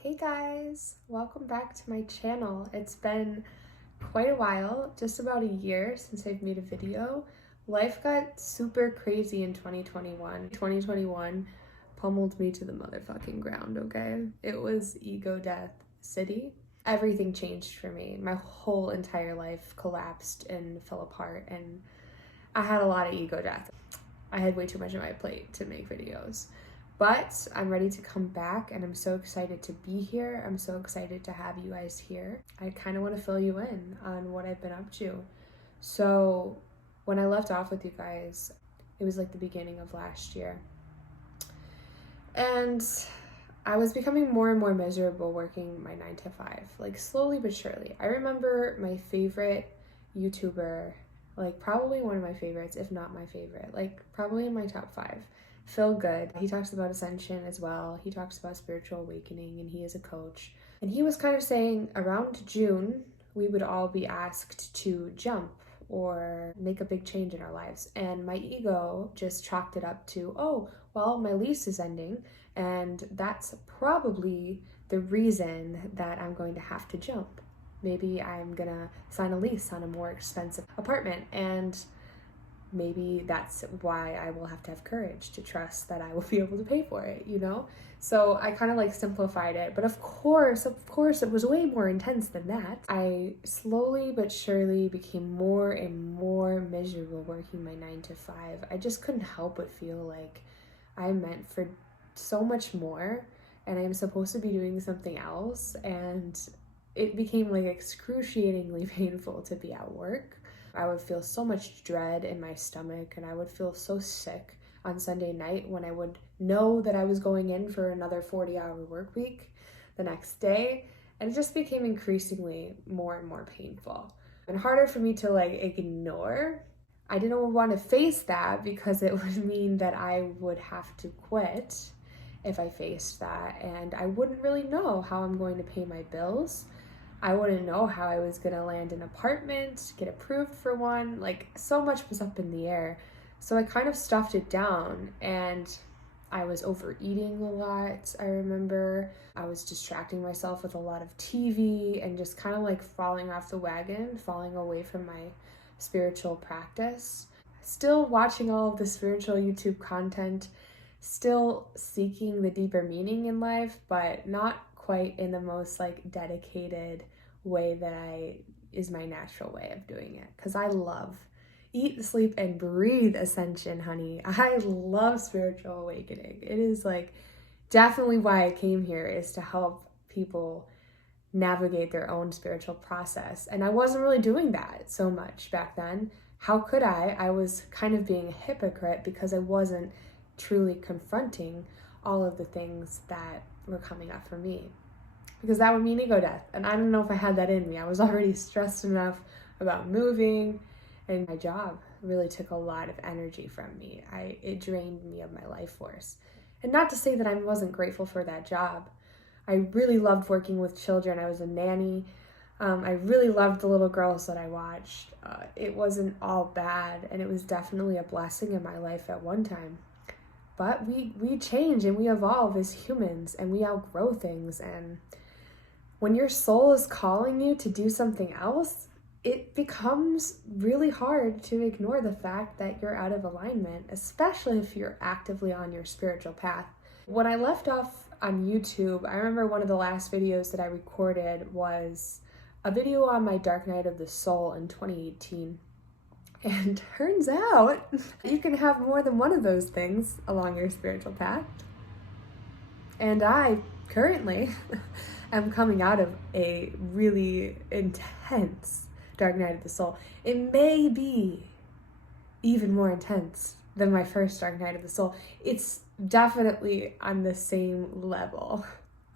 Hey guys, welcome back to my channel. It's been quite a while, just about a year since I've made a video. Life got super crazy in 2021. 2021 pummeled me to the motherfucking ground, okay? It was ego death city. Everything changed for me. My whole entire life collapsed and fell apart, and I had a lot of ego death. I had way too much on my plate to make videos. But I'm ready to come back and I'm so excited to be here. I'm so excited to have you guys here. I kind of want to fill you in on what I've been up to. So when I left off with you guys, it was like the beginning of last year. And I was becoming more and more miserable working my 9 to 5, like slowly but surely. I remember my favorite YouTuber, like probably one of my favorites, if not my favorite, like probably in my top 5. Phil Good. He talks about Ascension as well. He talks about spiritual awakening and he is a coach. And he was kind of saying around June, we would all be asked to jump or make a big change in our lives. And my ego just chalked it up to, oh, well, my lease is ending. And that's probably the reason that I'm going to have to jump. Maybe I'm gonna sign a lease on a more expensive apartment, and maybe that's why I will have to have courage to trust that I will be able to pay for it, you know? So I kind of like simplified it, but of course, it was way more intense than that. I slowly but surely became more and more miserable working my 9 to 5. I just couldn't help but feel like I'm meant for so much more and I'm supposed to be doing something else, and it became like excruciatingly painful to be at work. I would feel so much dread in my stomach and I would feel so sick on Sunday night when I would know that I was going in for another 40-hour work week the next day. And it just became increasingly more and more painful and harder for me to like ignore. I didn't want to face that because it would mean that I would have to quit if I faced that, and I wouldn't really know how I'm going to pay my bills. I wouldn't know how I was gonna land an apartment, get approved for one, like so much was up in the air. So I kind of stuffed it down and I was overeating a lot. I remember I was distracting myself with a lot of TV and just kind of like falling off the wagon, falling away from my spiritual practice. Still watching all of the spiritual YouTube content, still seeking the deeper meaning in life, but not quite in the most like dedicated way that is my natural way of doing it, because I love eat, sleep, and breathe Ascension, honey. I love spiritual awakening. It is like definitely why I came here, is to help people navigate their own spiritual process, and I wasn't really doing that so much back then. How could I? I was kind of being a hypocrite because I wasn't truly confronting all of the things that were coming up for me, because that would mean ego death, and I don't know if I had that in me. I was already stressed enough about moving, and my job really took a lot of energy from me. It drained me of my life force. And not to say that I wasn't grateful for that job. I really loved working with children. I was a nanny. I really loved the little girls that I watched. It wasn't all bad, and it was definitely a blessing in my life at one time. But we change and we evolve as humans, and we outgrow things. And when your soul is calling you to do something else, it becomes really hard to ignore the fact that you're out of alignment, especially if you're actively on your spiritual path. When I left off on YouTube, I remember one of the last videos that I recorded was a video on my dark night of the soul in 2018. And turns out you can have more than one of those things along your spiritual path. And I currently am coming out of a really intense dark night of the soul. It may be even more intense than my first dark night of the soul. It's definitely on the same level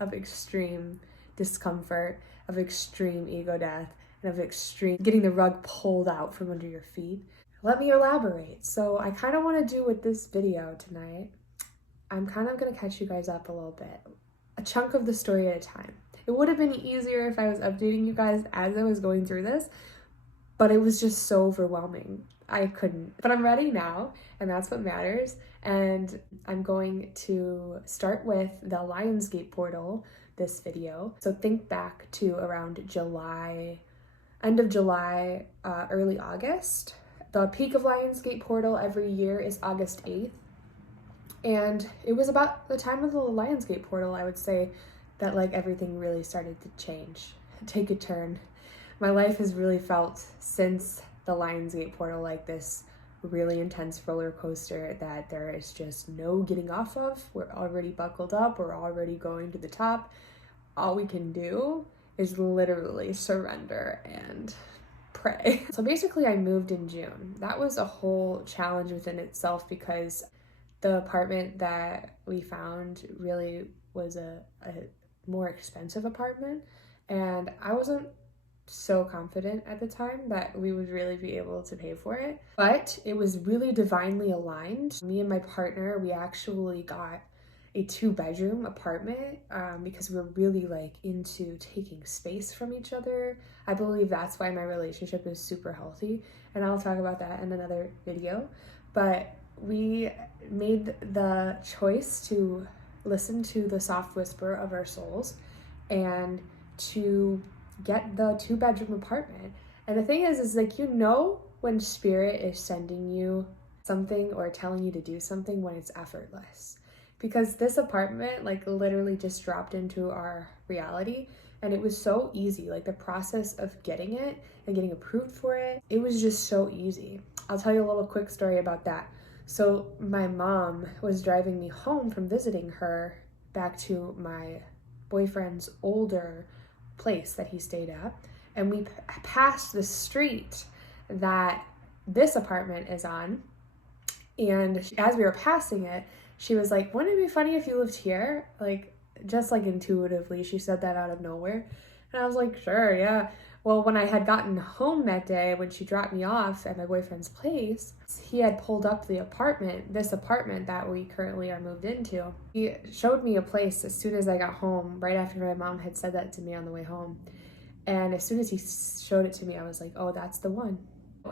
of extreme discomfort, of extreme ego death, and of extreme getting the rug pulled out from under your feet. Let me elaborate. So I kind of want to do with this video tonight, I'm kind of going to catch you guys up a little bit, a chunk of the story at a time. It would have been easier if I was updating you guys as I was going through this, but it was just so overwhelming. I couldn't. But I'm ready now, and that's what matters. And I'm going to start with the Lionsgate portal this video. So think back to around July, end of July, early August. The peak of Lionsgate portal every year is August 8th. And it was about the time of the Lionsgate portal, I would say, that like everything really started to change, take a turn. My life has really felt since the Lionsgate portal like this really intense roller coaster that there is just no getting off of. We're already buckled up, we're already going to the top. All we can do is literally surrender and pray. So basically I moved in June. That was a whole challenge within itself because the apartment that we found really was a more expensive apartment, and I wasn't so confident at the time that we would really be able to pay for it. But it was really divinely aligned. Me and my partner, we actually got a 2-bedroom apartment because we're really like into taking space from each other. I believe that's why my relationship is super healthy, and I'll talk about that in another video. But we made the choice to listen to the soft whisper of our souls and to get the 2-bedroom apartment. And the thing is like, you know when spirit is sending you something or telling you to do something when it's effortless. Because this apartment like literally just dropped into our reality, and it was so easy. Like the process of getting it and getting approved for it, it was just so easy. I'll tell you a little quick story about that. So my mom was driving me home from visiting her back to my boyfriend's older place that he stayed at, and we passed the street that this apartment is on, and as we were passing it, she was like, wouldn't it be funny if you lived here? Like, just like intuitively, she said that out of nowhere. And I was like, sure, yeah. Well, when I had gotten home that day, when she dropped me off at my boyfriend's place, he had pulled up the apartment, this apartment that we currently are moved into. He showed me a place as soon as I got home, right after my mom had said that to me on the way home. And as soon as he showed it to me, I was like, oh, that's the one.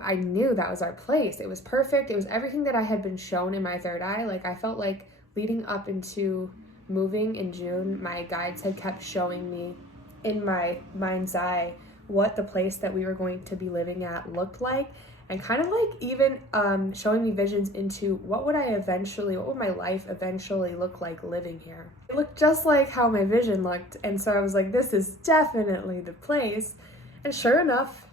I knew that was our place. It was perfect. It was everything that I had been shown in my third eye. Like I felt like leading up into moving in June, my guides had kept showing me in my mind's eye what the place that we were going to be living at looked like, and kind of like even showing me visions into what would my life eventually look like living here. It looked just like how my vision looked, and so I was like, this is definitely the place. And sure enough,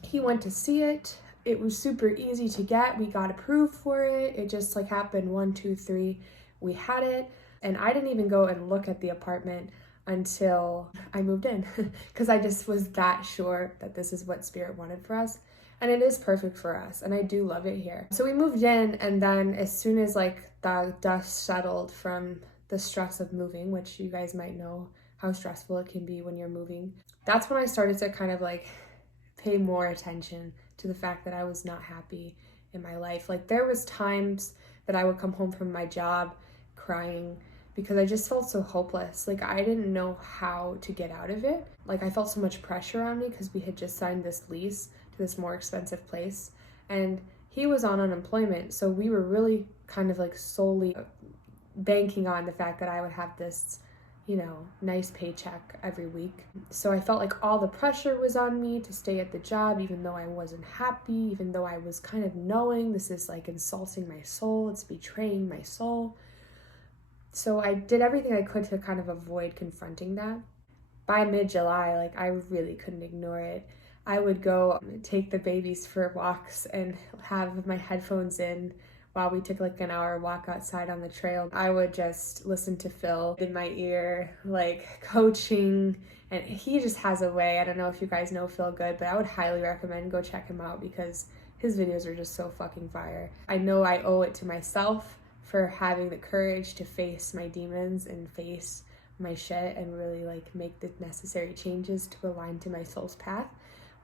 he went to see it. It was super easy to get. We got approved for it. It just like happened 1, 2, 3. We had it, and I didn't even go and look at the apartment until I moved in because I just was that sure that this is what spirit wanted for us, and it is perfect for us, and I do love it here. So we moved in, and then as soon as like the dust settled from the stress of moving, which you guys might know how stressful it can be when you're moving, that's when I started to kind of like pay more attention to the fact that I was not happy in my life. Like there was times that I would come home from my job crying because I just felt so hopeless. Like I didn't know how to get out of it. Like I felt so much pressure on me because we had just signed this lease to this more expensive place, and he was on unemployment. So we were really kind of like solely banking on the fact that I would have this, nice paycheck every week. So I felt like all the pressure was on me to stay at the job, even though I wasn't happy, even though I was kind of knowing this is like insulting my soul, it's betraying my soul. So I did everything I could to kind of avoid confronting that. By mid-July, like I really couldn't ignore it. I would go take the babies for walks and have my headphones in while we took like an hour walk outside on the trail. I would just listen to Phil in my ear, like coaching, and he just has a way. I don't know if you guys know Phil good, but I would highly recommend go check him out because his videos are just so fucking fire. I know I owe it to myself for having the courage to face my demons and face my shit and really like make the necessary changes to align to my soul's path.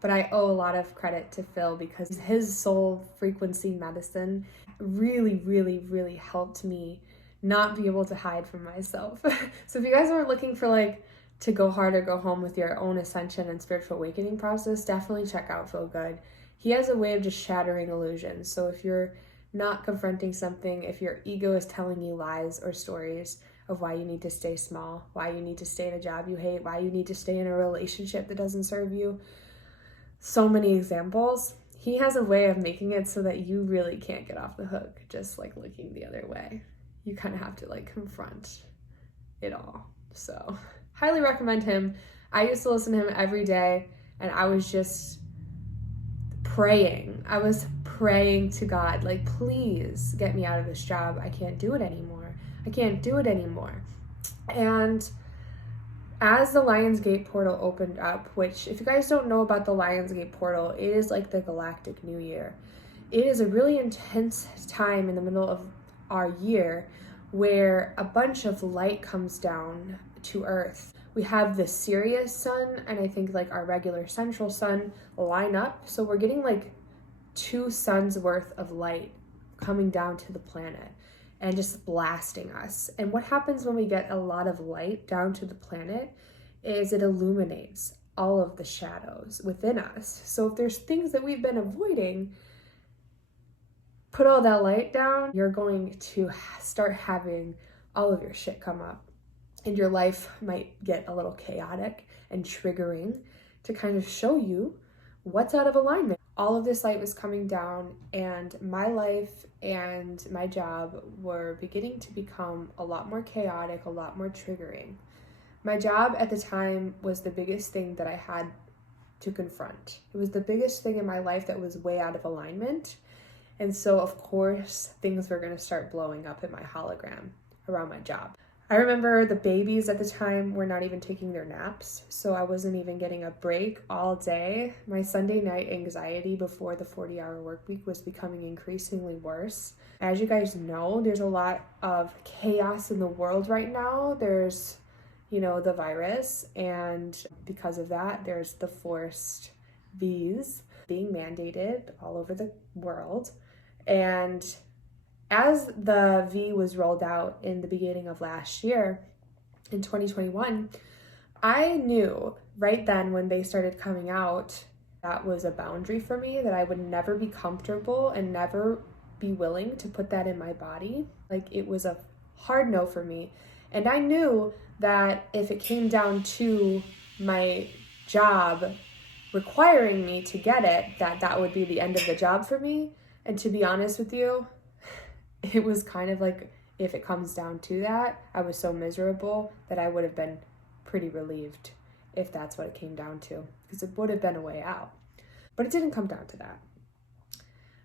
But I owe a lot of credit to Phil because his soul frequency medicine really, really, really helped me not be able to hide from myself. So if you guys are looking for like to go hard or go home with your own ascension and spiritual awakening process, definitely check out Phil Good. He has a way of just shattering illusions. So if you're not confronting something, if your ego is telling you lies or stories, of why you need to stay small, why you need to stay in a job you hate, why you need to stay in a relationship that doesn't serve you. So many examples. He has a way of making it so that you really can't get off the hook just like looking the other way. You kind of have to like confront it all. So highly recommend him. I used to listen to him every day, and I was just praying. I was praying to God, like, please get me out of this job. I can't do it anymore. I can't do it anymore. And as the Lionsgate portal opened up, which if you guys don't know about the Lionsgate portal, it is like the Galactic New Year. It is a really intense time in the middle of our year where a bunch of light comes down to Earth. We have the Sirius sun and I think like our regular central sun line up. So we're getting like 2 suns worth of light coming down to the planet and just blasting us. And what happens when we get a lot of light down to the planet is it illuminates all of the shadows within us. So if there's things that we've been avoiding, put all that light down, you're going to start having all of your shit come up. And your life might get a little chaotic and triggering to kind of show you what's out of alignment. All of this light was coming down, and my life and my job were beginning to become a lot more chaotic, a lot more triggering. My job at the time was the biggest thing that I had to confront. It was the biggest thing in my life that was way out of alignment. And so, of course, things were going to start blowing up in my hologram around my job. I remember the babies at the time were not even taking their naps, so I wasn't even getting a break all day. My Sunday night anxiety before the 40-hour work week was becoming increasingly worse. As you guys know, there's a lot of chaos in the world right now. There's, the virus, and because of that, there's the forced Vs being mandated all over the world. And as the V was rolled out in the beginning of last year, in 2021, I knew right then when they started coming out, that was a boundary for me, that I would never be comfortable and never be willing to put that in my body. Like, it was a hard no for me. And I knew that if it came down to my job requiring me to get it, that would be the end of the job for me. And to be honest with you, it was kind of like, if it comes down to that, I was so miserable that I would have been pretty relieved if that's what it came down to, because it would have been a way out. But it didn't come down to that.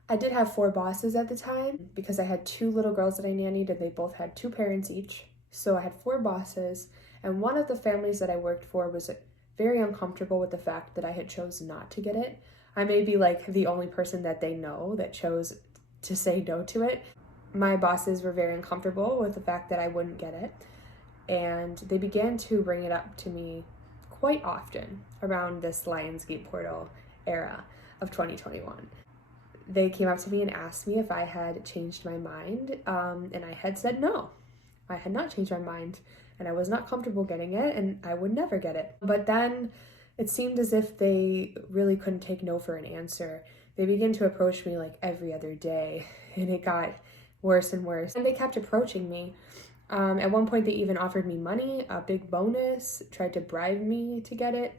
I did have 4 bosses at the time because I had 2 little girls that I nannied, and they both had 2 parents each. So I had 4 bosses, and one of the families that I worked for was very uncomfortable with the fact that I had chosen not to get it. I may be like the only person that they know that chose to say no to it. My bosses were very uncomfortable with the fact that I wouldn't get it, and they began to bring it up to me quite often around this Lionsgate portal era of 2021. They came up to me and asked me if I had changed my mind, and I had said no. I had not changed my mind, and I was not comfortable getting it, and I would never get it. But then it seemed as if they really couldn't take no for an answer. They began to approach me like every other day, and it got worse and worse. And they kept approaching me. At one point, they even offered me money, a big bonus, tried to bribe me to get it,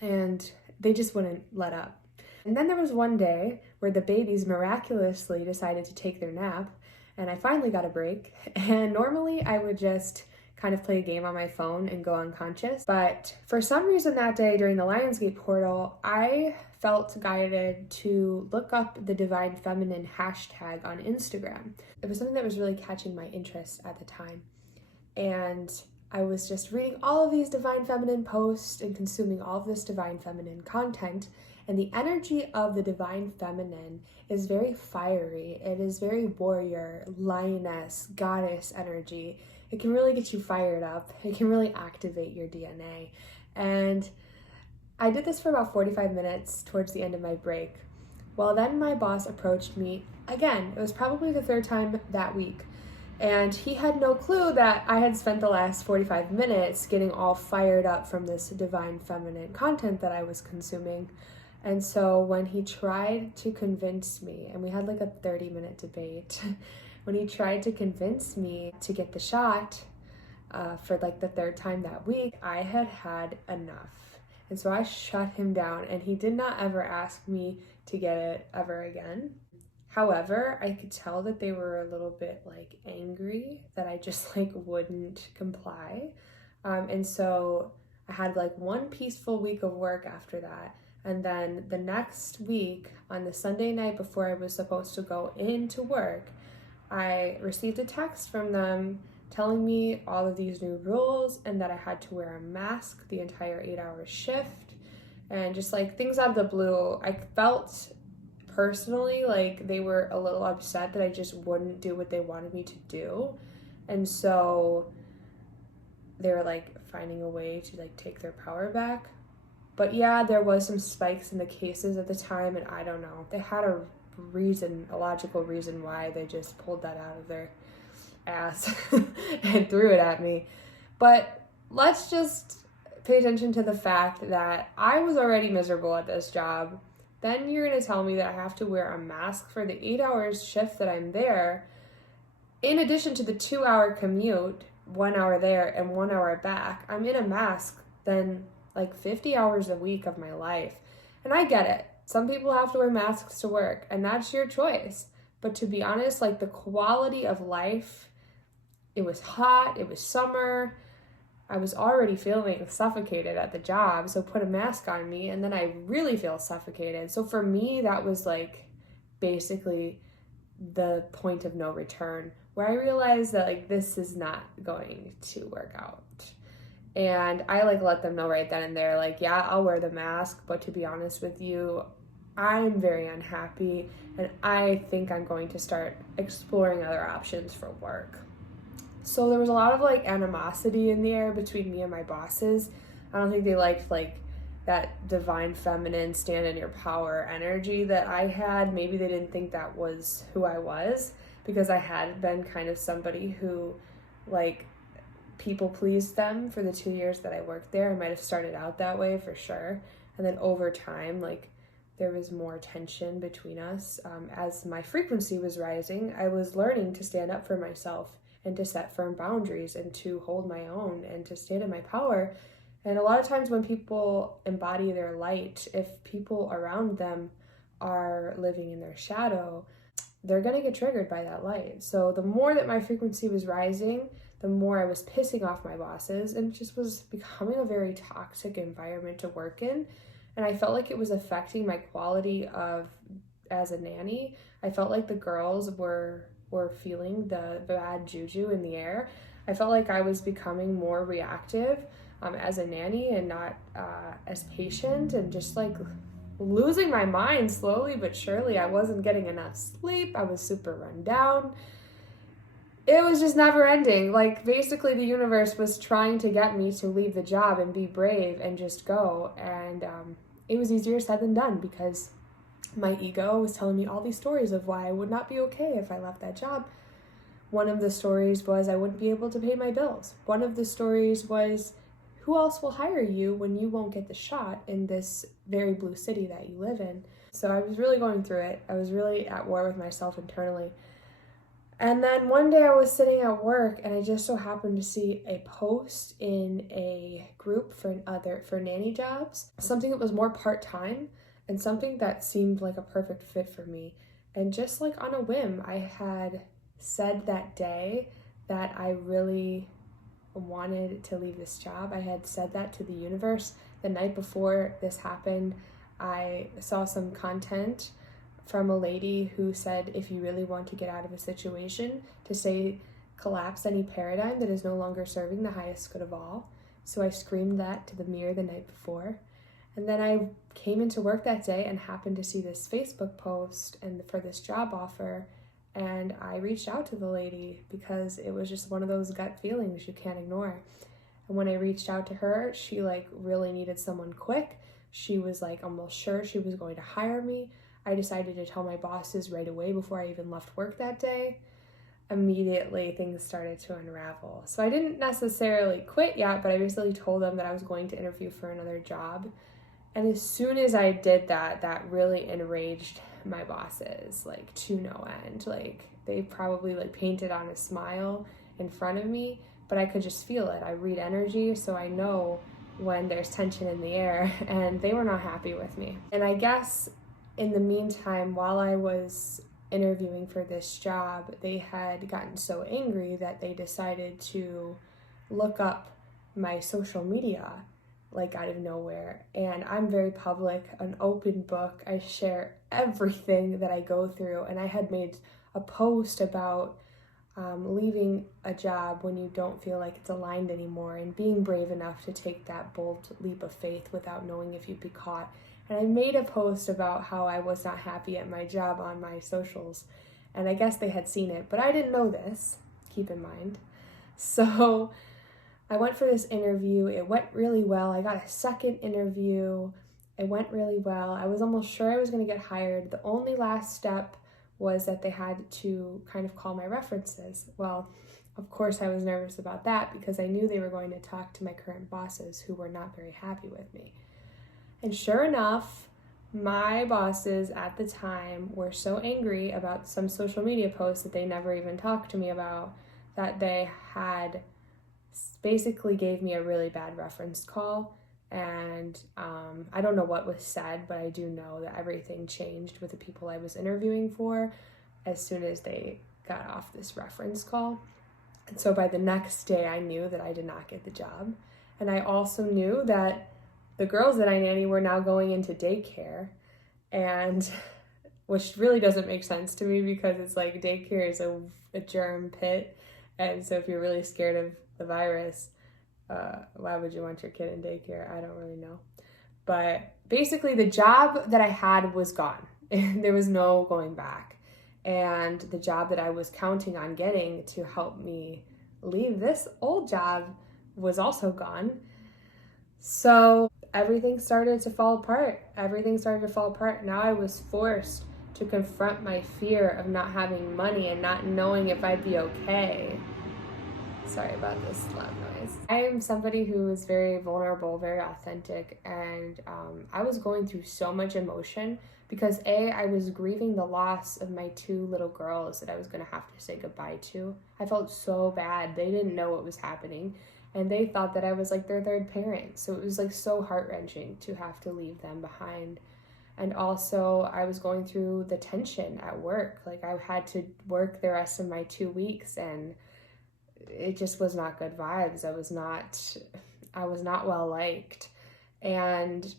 and they just wouldn't let up. And then there was one day where the babies miraculously decided to take their nap, and I finally got a break. And normally I would just kind of play a game on my phone and go unconscious. But for some reason that day during the Lionsgate portal, I felt guided to look up the Divine Feminine hashtag on Instagram. It was something that was really catching my interest at the time. And I was just reading all of these Divine Feminine posts and consuming all of this Divine Feminine content. And the energy of the Divine Feminine is very fiery. It is very warrior, lioness, goddess energy. It can really get you fired up. It can really activate your DNA. And I did this for about 45 minutes towards the end of my break. Well, then my boss approached me again. It was probably the 3rd time that week. And he had no clue that I had spent the last 45 minutes getting all fired up from this Divine Feminine content that I was consuming. And so when he tried to convince me, and we had like a 30-minute debate, when he tried to convince me to get the shot, for like the third time that week, I had had enough. And so I shut him down, and he did not ever ask me to get it ever again. However, I could tell that they were a little bit like angry that I just like wouldn't comply. And so I had like one peaceful week of work after that. And then the next week, on the Sunday night before I was supposed to go into work, I received a text from them telling me all of these new rules and that I had to wear a mask the entire 8-hour shift, and just like things out of the blue. I felt personally like they were a little upset that I just wouldn't do what they wanted me to do. And so they were like finding a way to like take their power back. But yeah, there was some spikes in the cases at the time, and I don't know. They had a logical reason why they just pulled that out of their ass and threw it at me. But let's just pay attention to the fact that I was already miserable at this job. Then you're going to tell me that I have to wear a mask for the 8 hours shift that I'm there, in addition to the 2-hour commute, 1 hour there and 1 hour back. I'm in a mask then like 50 hours a week of my life. And I get it. Some people have to wear masks to work, and that's your choice. But to be honest, like the quality of life, it was hot, it was summer, I was already feeling suffocated at the job, so put a mask on me, and then I really feel suffocated. So for me, that was like basically the point of no return, where I realized that like this is not going to work out. And I like let them know right then and there, like, yeah, I'll wear the mask, but to be honest with you, I'm very unhappy, and I think I'm going to start exploring other options for work. So there was a lot of like animosity in the air between me and my bosses. I don't think they liked like that divine feminine stand in your power energy that I had. Maybe they didn't think that was who I was, because I had been kind of somebody who like people pleased them for the 2 years that I worked there. I might have started out that way for sure. And then over time, like there was more tension between us. As my frequency was rising, I was learning to stand up for myself and to set firm boundaries and to hold my own and to stand in my power. And a lot of times when people embody their light, if people around them are living in their shadow, they're going to get triggered by that light. So the more that my frequency was rising, the more I was pissing off my bosses, and it just was becoming a very toxic environment to work in. And I felt like it was affecting my quality of as a nanny. I felt like the girls were feeling the bad juju in the air. I felt like I was becoming more reactive as a nanny and not as patient, and just like losing my mind slowly but surely. I wasn't getting enough sleep. I was super run down. It was just never ending. Like basically the universe was trying to get me to leave the job and be brave and just go. And it was easier said than done, because my ego was telling me all these stories of why I would not be okay if I left that job. One of the stories was I wouldn't be able to pay my bills. One of the stories was, who else will hire you when you won't get the shot in this very blue city that you live in? So I was really going through it. I was really at war with myself internally. And then one day I was sitting at work, and I just so happened to see a post in a group for nanny jobs, something that was more part-time and something that seemed like a perfect fit for me. And just like on a whim, I had said that day that I really wanted to leave this job. I had said that to the universe. The night before this happened, I saw some content from a lady who said, if you really want to get out of a situation, to say, collapse any paradigm that is no longer serving the highest good of all. So I screamed that to the mirror the night before. And then I came into work that day and happened to see this Facebook post and for this job offer. And I reached out to the lady because it was just one of those gut feelings you can't ignore. And when I reached out to her, she like really needed someone quick. She was like almost sure she was going to hire me. I decided to tell my bosses right away before I even left work that day. Immediately things started to unravel. So I didn't necessarily quit yet, but I basically told them that I was going to interview for another job. And as soon as I did that, that really enraged my bosses, to no end. They probably painted on a smile in front of me but I could just feel it. I read energy, so I know when there's tension in the air, and they were not happy with me. And I guess in the meantime, while I was interviewing for this job, they had gotten so angry that they decided to look up my social media like out of nowhere. And I'm very public, an open book. I share everything that I go through, and I had made a post about leaving a job when you don't feel like it's aligned anymore, and being brave enough to take that bold leap of faith without knowing if you'd be caught. And I made a post about how I was not happy at my job on my socials, and I guess they had seen it, but I didn't know this, keep in mind. So I went for this interview. It went really well. I got a second interview. It went really well. I was almost sure I was going to get hired. The only last step was that they had to kind of call my references. Well, of course I was nervous about that because I knew they were going to talk to my current bosses, who were not very happy with me. And sure enough, my bosses at the time were so angry about some social media posts that they never even talked to me about, that they had basically gave me a really bad reference call. And I don't know what was said, but I do know that everything changed with the people I was interviewing for as soon as they got off this reference call. And so by the next day, I knew that I did not get the job. And I also knew that the girls that I nanny were now going into daycare, and which really doesn't make sense to me because it's like daycare is a germ pit. And so if you're really scared of the virus, why would you want your kid in daycare? I don't really know. But basically the job that I had was gone. There was no going back. And the job that I was counting on getting to help me leave this old job was also gone. So everything started to fall apart. Now I was forced to confront my fear of not having money and not knowing if I'd be okay. Sorry about this loud noise. I am somebody who is very vulnerable, very authentic, and I was going through so much emotion because I was grieving the loss of my 2 little girls that I was going to have to say goodbye to. I felt so bad. They didn't know what was happening, and they thought that I was like their 3rd parent. So it was like so heart-wrenching to have to leave them behind. And also I was going through the tension at work. Like I had to work the rest of my 2 weeks, and it just was not good vibes. I was not well liked. And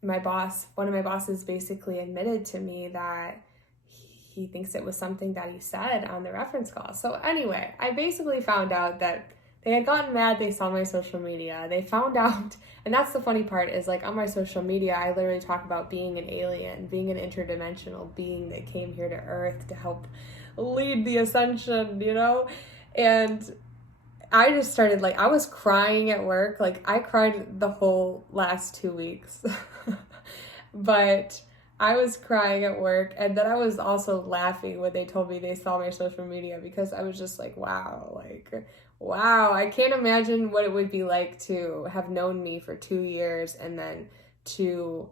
one of my bosses basically admitted to me that he thinks it was something that he said on the reference call. So anyway, I basically found out that they had gotten mad. They saw my social media. They found out, and that's the funny part, is like on my social media, I literally talk about being an alien, being an interdimensional being that came here to Earth to help lead the Ascension, you know? And I just started, I was crying at work. Like, I cried the whole last 2 weeks. But I was crying at work, and then I was also laughing when they told me they saw my social media, because I was just like, wow, I can't imagine what it would be like to have known me for 2 years and then to,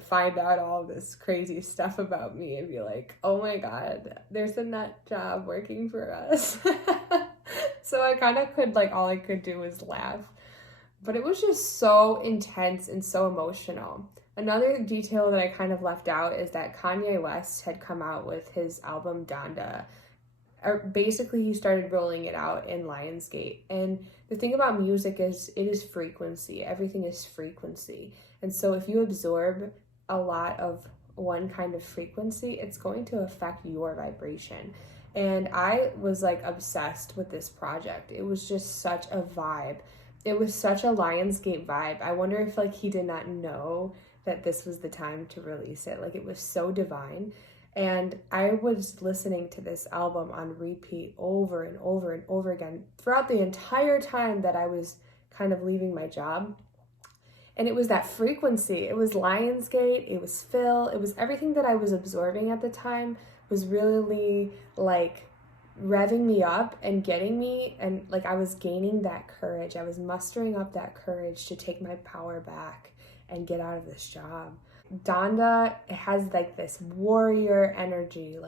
find out all this crazy stuff about me and be like, oh my God, there's a nut job working for us. So I kind of could, all I could do was laugh. But it was just so intense and so emotional. Another detail that I kind of left out is that Kanye West had come out with his album Donda. Basically, he started rolling it out in Lionsgate. And the thing about music is it is frequency. Everything is frequency. And so if you absorb a lot of one kind of frequency, it's going to affect your vibration. And I was obsessed with this project. It was just such a vibe. It was such a Lionsgate vibe. I wonder if he did not know that this was the time to release it. It was so divine. And I was listening to this album on repeat over and over and over again throughout the entire time that I was kind of leaving my job. And it was that frequency. It was Lionsgate, it was Phil, it was everything that I was absorbing at the time was really revving me up and getting me, and I was gaining that courage. I was mustering up that courage to take my power back and get out of this job. Donda has this warrior energy.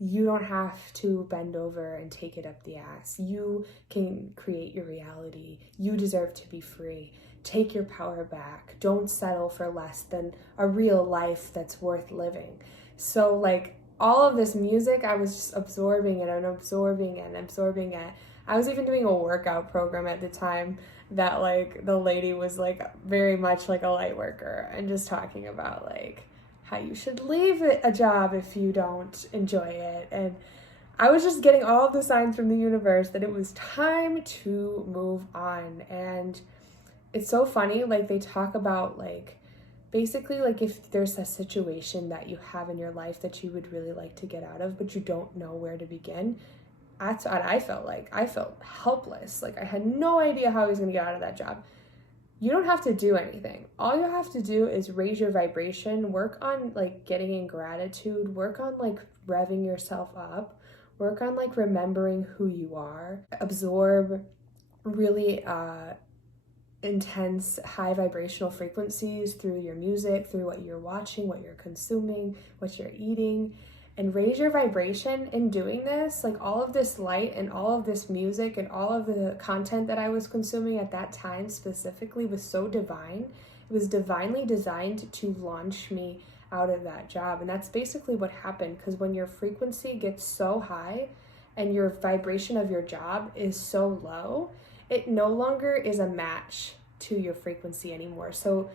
You don't have to bend over and take it up the ass. You can create your reality. You deserve to be free. Take your power back. Don't settle for less than a real life that's worth living. So like all of this music, I was just absorbing it and absorbing it and absorbing it. I was even doing a workout program at the time that like the lady was like very much like a light worker and just talking about like how you should leave a job if you don't enjoy it. And I was just getting all of the signs from the universe that it was time to move on. And it's so funny, like they talk about like basically like if there's a situation that you have in your life that you would really like to get out of, but you don't know where to begin. That's what I felt like. I felt helpless. Like I had no idea how I was going to get out of that job. You don't have to do anything. All you have to do is raise your vibration, work on like getting in gratitude, work on like revving yourself up, work on like remembering who you are, absorb really intense high vibrational frequencies through your music, through what you're watching, what you're consuming, what you're eating, and raise your vibration in doing this. Like all of this light and all of this music and all of the content that I was consuming at that time specifically was so divine. It was divinely designed to launch me out of that job. And that's basically what happened, because when your frequency gets so high and your vibration of your job is so low, it no longer is a match to your frequency anymore. So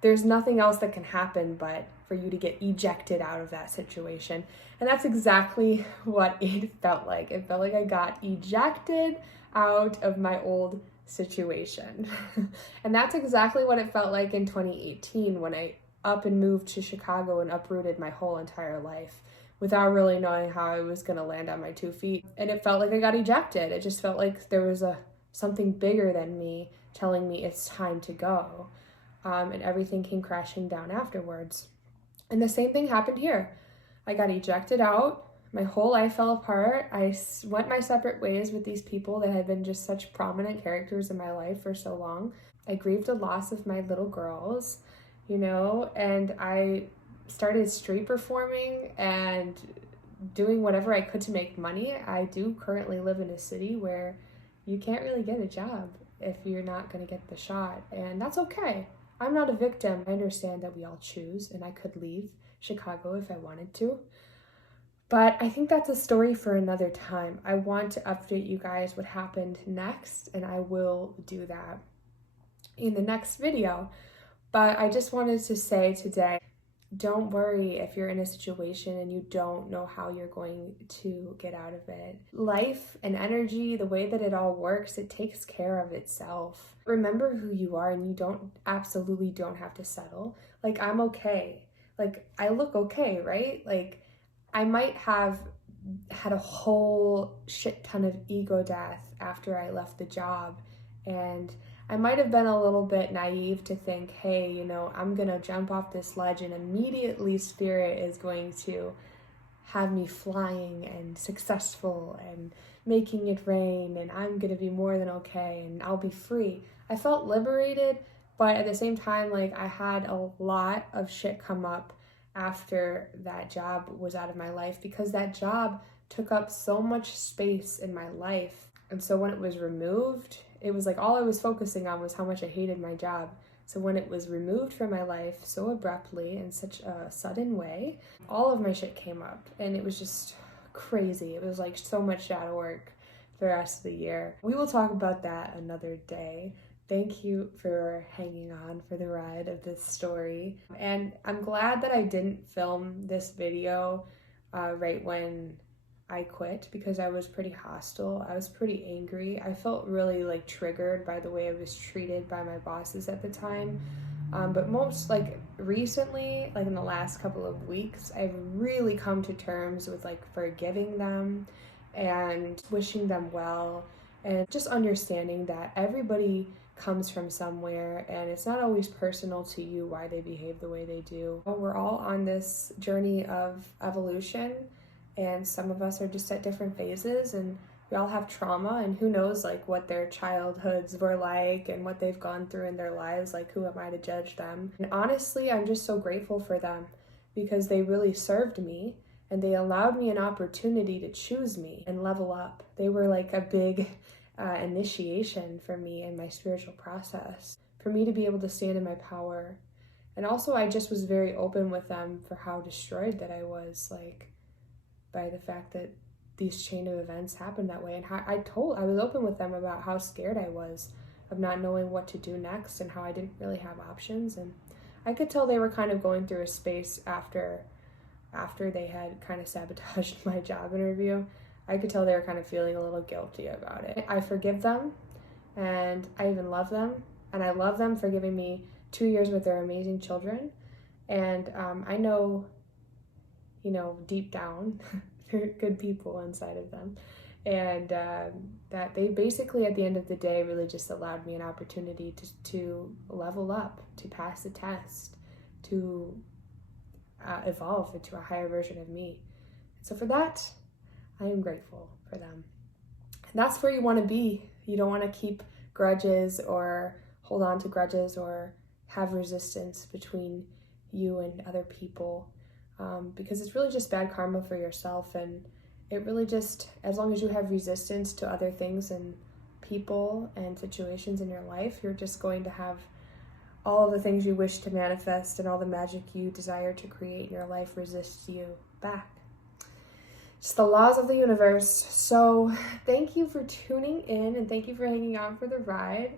there's nothing else that can happen but for you to get ejected out of that situation. And that's exactly what it felt like. It felt like I got ejected out of my old situation. And that's exactly what it felt like in 2018 when I up and moved to Chicago and uprooted my whole entire life without really knowing how I was going to land on my 2 feet. And it felt like I got ejected. It just felt like there was something bigger than me telling me it's time to go. And everything came crashing down afterwards. And the same thing happened here. I got ejected out. My whole life fell apart. I went my separate ways with these people that had been just such prominent characters in my life for so long. I grieved the loss of my little girls, and I started street performing and doing whatever I could to make money. I do currently live in a city where you can't really get a job if you're not going to get the shot, and that's okay. I'm not a victim. I understand that we all choose, and I could leave Chicago if I wanted to. But I think that's a story for another time. I want to update you guys what happened next, and I will do that in the next video. But I just wanted to say today, don't worry if you're in a situation and you don't know how you're going to get out of it. Life and energy, the way that it all works, it takes care of itself. Remember who you are, and you absolutely don't have to settle. Like, I'm okay. Like, I look okay, right? Like, I might have had a whole shit ton of ego death after I left the job, and I might have been a little bit naive to think, hey, I'm going to jump off this ledge and immediately spirit is going to have me flying and successful and making it rain, and I'm going to be more than okay and I'll be free. I felt liberated, but at the same time, like, I had a lot of shit come up after that job was out of my life, because that job took up so much space in my life. And so when it was removed, it was like all I was focusing on was how much I hated my job. So when it was removed from my life so abruptly in such a sudden way, all of my shit came up, and it was just crazy. It was like so much shadow work for the rest of the year. We will talk about that another day. Thank you for hanging on for the ride of this story. And I'm glad that I didn't film this video right when I quit, because I was pretty hostile. I was pretty angry. I felt really like triggered by the way I was treated by my bosses at the time. But most recently, in the last couple of weeks, I've really come to terms with forgiving them and wishing them well, and just understanding that everybody comes from somewhere, and it's not always personal to you why they behave the way they do. We're all on this journey of evolution, and some of us are just at different phases, and we all have trauma, and who knows what their childhoods were like and what they've gone through in their lives. Who am I to judge them? And honestly, I'm just so grateful for them, because they really served me, and they allowed me an opportunity to choose me and level up. They were like a big initiation for me in my spiritual process, for me to be able to stand in my power. And also I just was very open with them for how destroyed that I was, like, by the fact that these chain of events happened that way. And how I was open with them about how scared I was of not knowing what to do next and how I didn't really have options. And I could tell they were kind of going through a space after they had kind of sabotaged my job interview. I could tell they were kind of feeling a little guilty about it. I forgive them, and I even love them, and I love them for giving me 2 years with their amazing children. And I know, deep down, they're good people inside of them. And that they basically, at the end of the day, really just allowed me an opportunity to level up, to pass the test, to evolve into a higher version of me. So for that, I am grateful for them. And that's where you want to be. You don't want to keep grudges or hold on to grudges or have resistance between you and other people, because it's really just bad karma for yourself. And it really just, as long as you have resistance to other things and people and situations in your life, you're just going to have all of the things you wish to manifest and all the magic you desire to create in your life resist you back. It's the laws of the universe. So thank you for tuning in, and thank you for hanging out for the ride.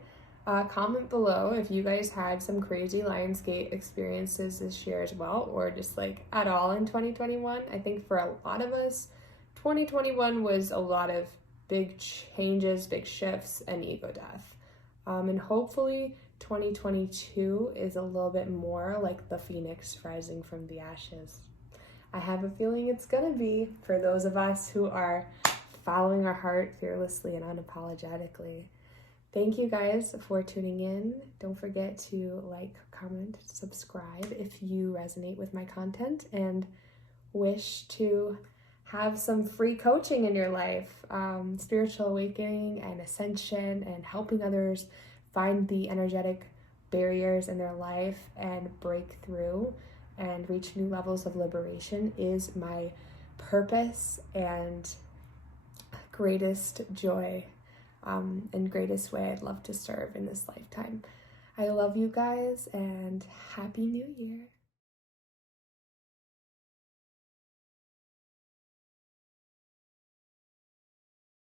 Comment below if you guys had some crazy Lionsgate experiences this year as well, or just like at all in 2021. I think for a lot of us, 2021 was a lot of big changes, big shifts, and ego death. And hopefully 2022 is a little bit more like the phoenix rising from the ashes. I have a feeling it's gonna be, for those of us who are following our heart fearlessly and unapologetically. Thank you guys for tuning in. Don't forget to like, comment, subscribe if you resonate with my content and wish to have some free coaching in your life, spiritual awakening and ascension, and helping others find the energetic barriers in their life and break through and reach new levels of liberation is my purpose and greatest joy, and greatest way I'd love to serve in this lifetime. I love you guys, and Happy New Year.